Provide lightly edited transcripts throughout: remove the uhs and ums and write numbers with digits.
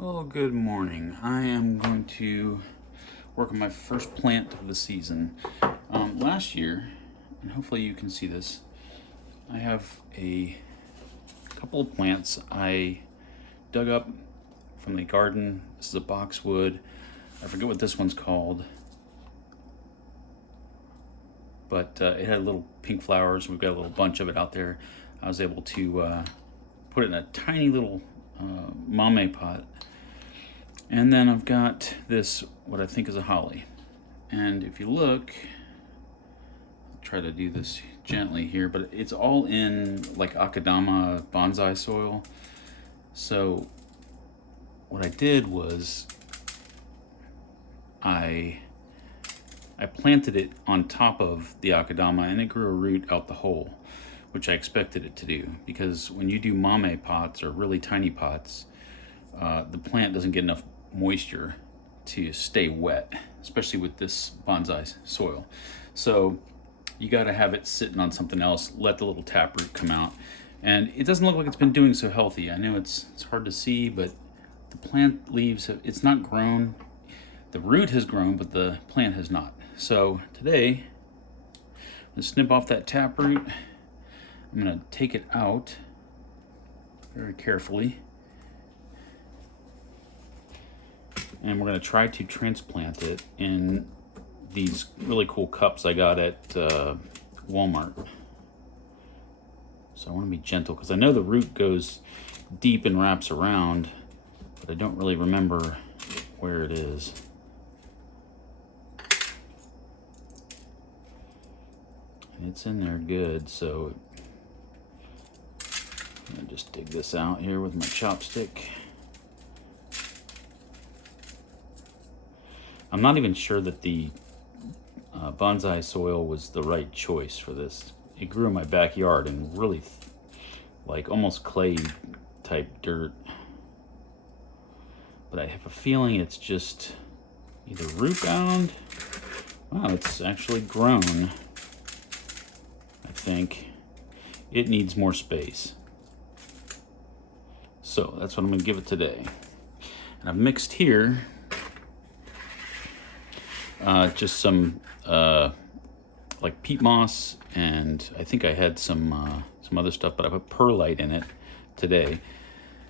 Well, good morning. I am going to work on my first plant of the season. Last year, and hopefully you can see this, I have a couple of plants I dug up from the garden. This is a boxwood. I forget what this one's called, but it had little pink flowers. We've got a little bunch of it out there. I was able to put it in a tiny little mame pot. And then I've got this, what I think is a holly. And if you look, I'll try to do this gently here, but it's all in like Akadama bonsai soil. So what I did was I planted it on top of the Akadama and it grew a root out the hole, which I expected it to do, because when you do mame pots or really tiny pots, the plant doesn't get enough moisture to stay wet, especially with this bonsai soil. So you got to have it sitting on something else, let the little taproot come out. And it doesn't look like it's been doing so healthy. I know it's hard to see, but the plant leaves, it's not grown. The root has grown, but the plant has not. So today, I'm gonna snip off that taproot. I'm gonna take it out very carefully. And we're going to try to transplant it in these really cool cups I got at Walmart. So I want to be gentle because I know the root goes deep and wraps around, but I don't really remember where it is. And it's in there good, so I'm going to just dig this out here with my chopstick. I'm not even sure that the bonsai soil was the right choice for this. It grew in my backyard in really like almost clay type dirt. But I have a feeling it's just either root bound. Wow, it's actually grown. I think it needs more space. So that's what I'm gonna give it today. And I've mixed here just some like peat moss, and I think I had some other stuff, but I put perlite in it today.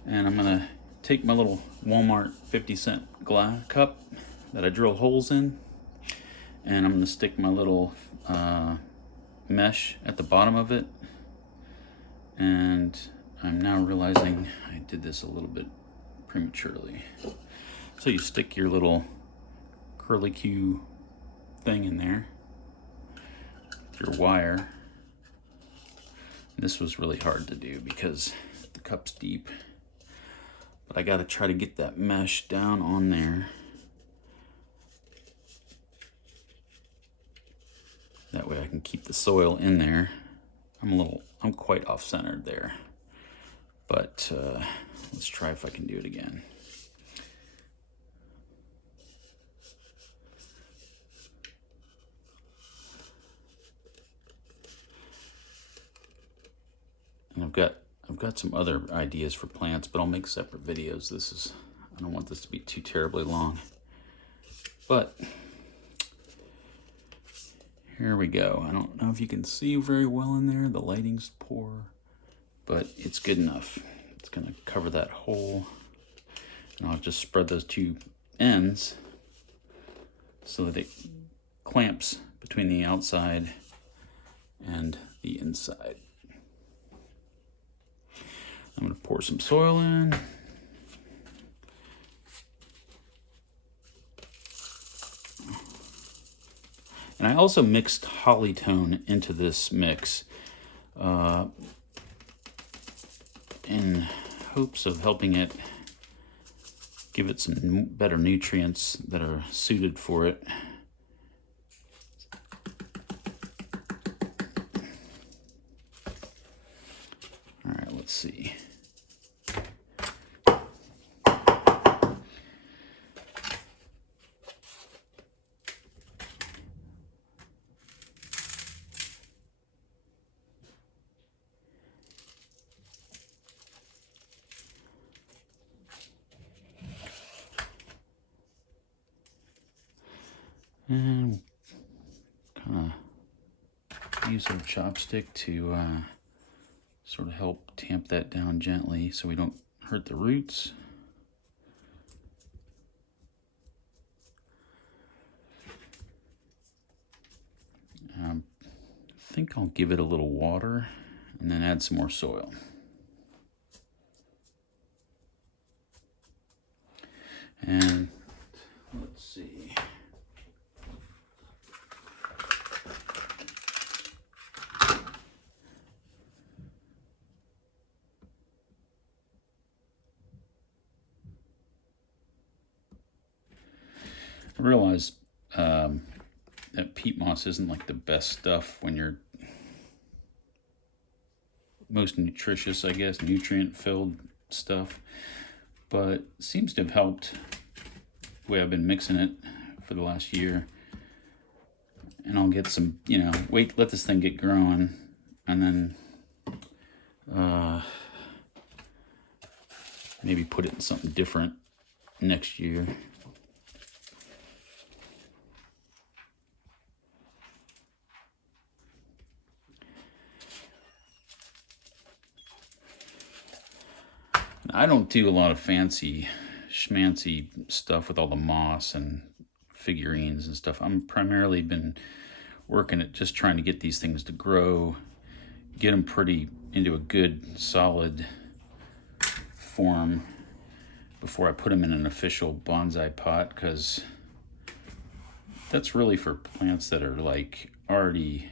And I'm gonna take my little Walmart 50-cent glass cup that I drilled holes in, and I'm gonna stick my little mesh at the bottom of it. And I'm now realizing I did this a little bit prematurely. So you stick your little curlicue thing in there with your wire. This was really hard to do because the cup's deep, but I got to try to get that mesh down on there. That way I can keep the soil in there. I'm quite off-centered there, but let's try if I can do it again. And I've got some other ideas for plants, but I'll make separate videos. I don't want this to be too terribly long. But here we go. I don't know if you can see very well in there. The lighting's poor, but it's good enough. It's gonna cover that hole. And I'll just spread those two ends so that it clamps between the outside and the inside. I'm going to pour some soil in. And I also mixed holly tone into this mix in hopes of helping it give it some better nutrients that are suited for it. All right, let's see. And kind of use our chopstick to sort of help tamp that down gently so we don't hurt the roots. I think I'll give it a little water and then add some more soil. And let's see. I realize that peat moss isn't like the best stuff when you're most nutritious, I guess, nutrient-filled stuff, but seems to have helped the way I've been mixing it for the last year. And I'll get some, let this thing get growing, and then maybe put it in something different next year. I don't do a lot of fancy schmancy stuff with all the moss and figurines and stuff. I'm primarily been working at just trying to get these things to grow, get them pretty into a good solid form before I put them in an official bonsai pot, because that's really for plants that are like already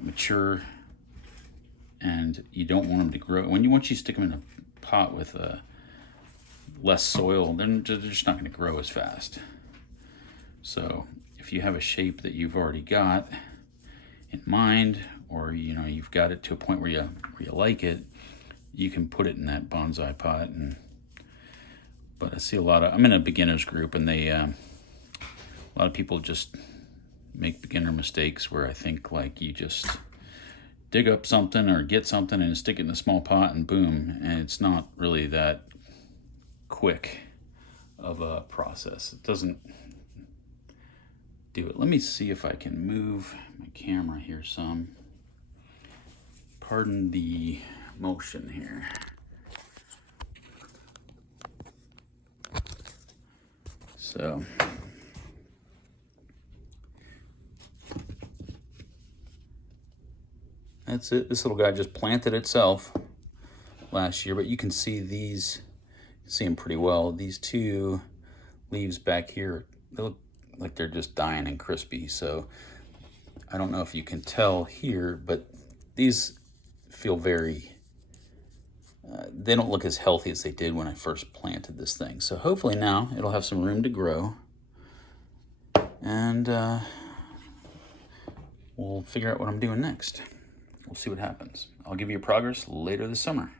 mature, and you don't want them to grow. Once you stick them in a pot with less soil, they're just not going to grow as fast. So if you have a shape that you've already got in mind, or you've got it to a point where you like it, you can put it in that bonsai pot. But I see I'm in a beginners group, and a lot of people just make beginner mistakes where I think like you just dig up something or get something and stick it in a small pot and boom, and it's not really that quick of a process. It doesn't do it. Let me see if I can move my camera here some. Pardon the motion here. So that's it. This little guy just planted itself last year, but you can see these, see them pretty well. These two leaves back here, they look like they're just dying and crispy. So I don't know if you can tell here, but these feel very, they don't look as healthy as they did when I first planted this thing. So hopefully now it'll have some room to grow, and we'll figure out what I'm doing next. We'll see what happens. I'll give you a progress later this summer.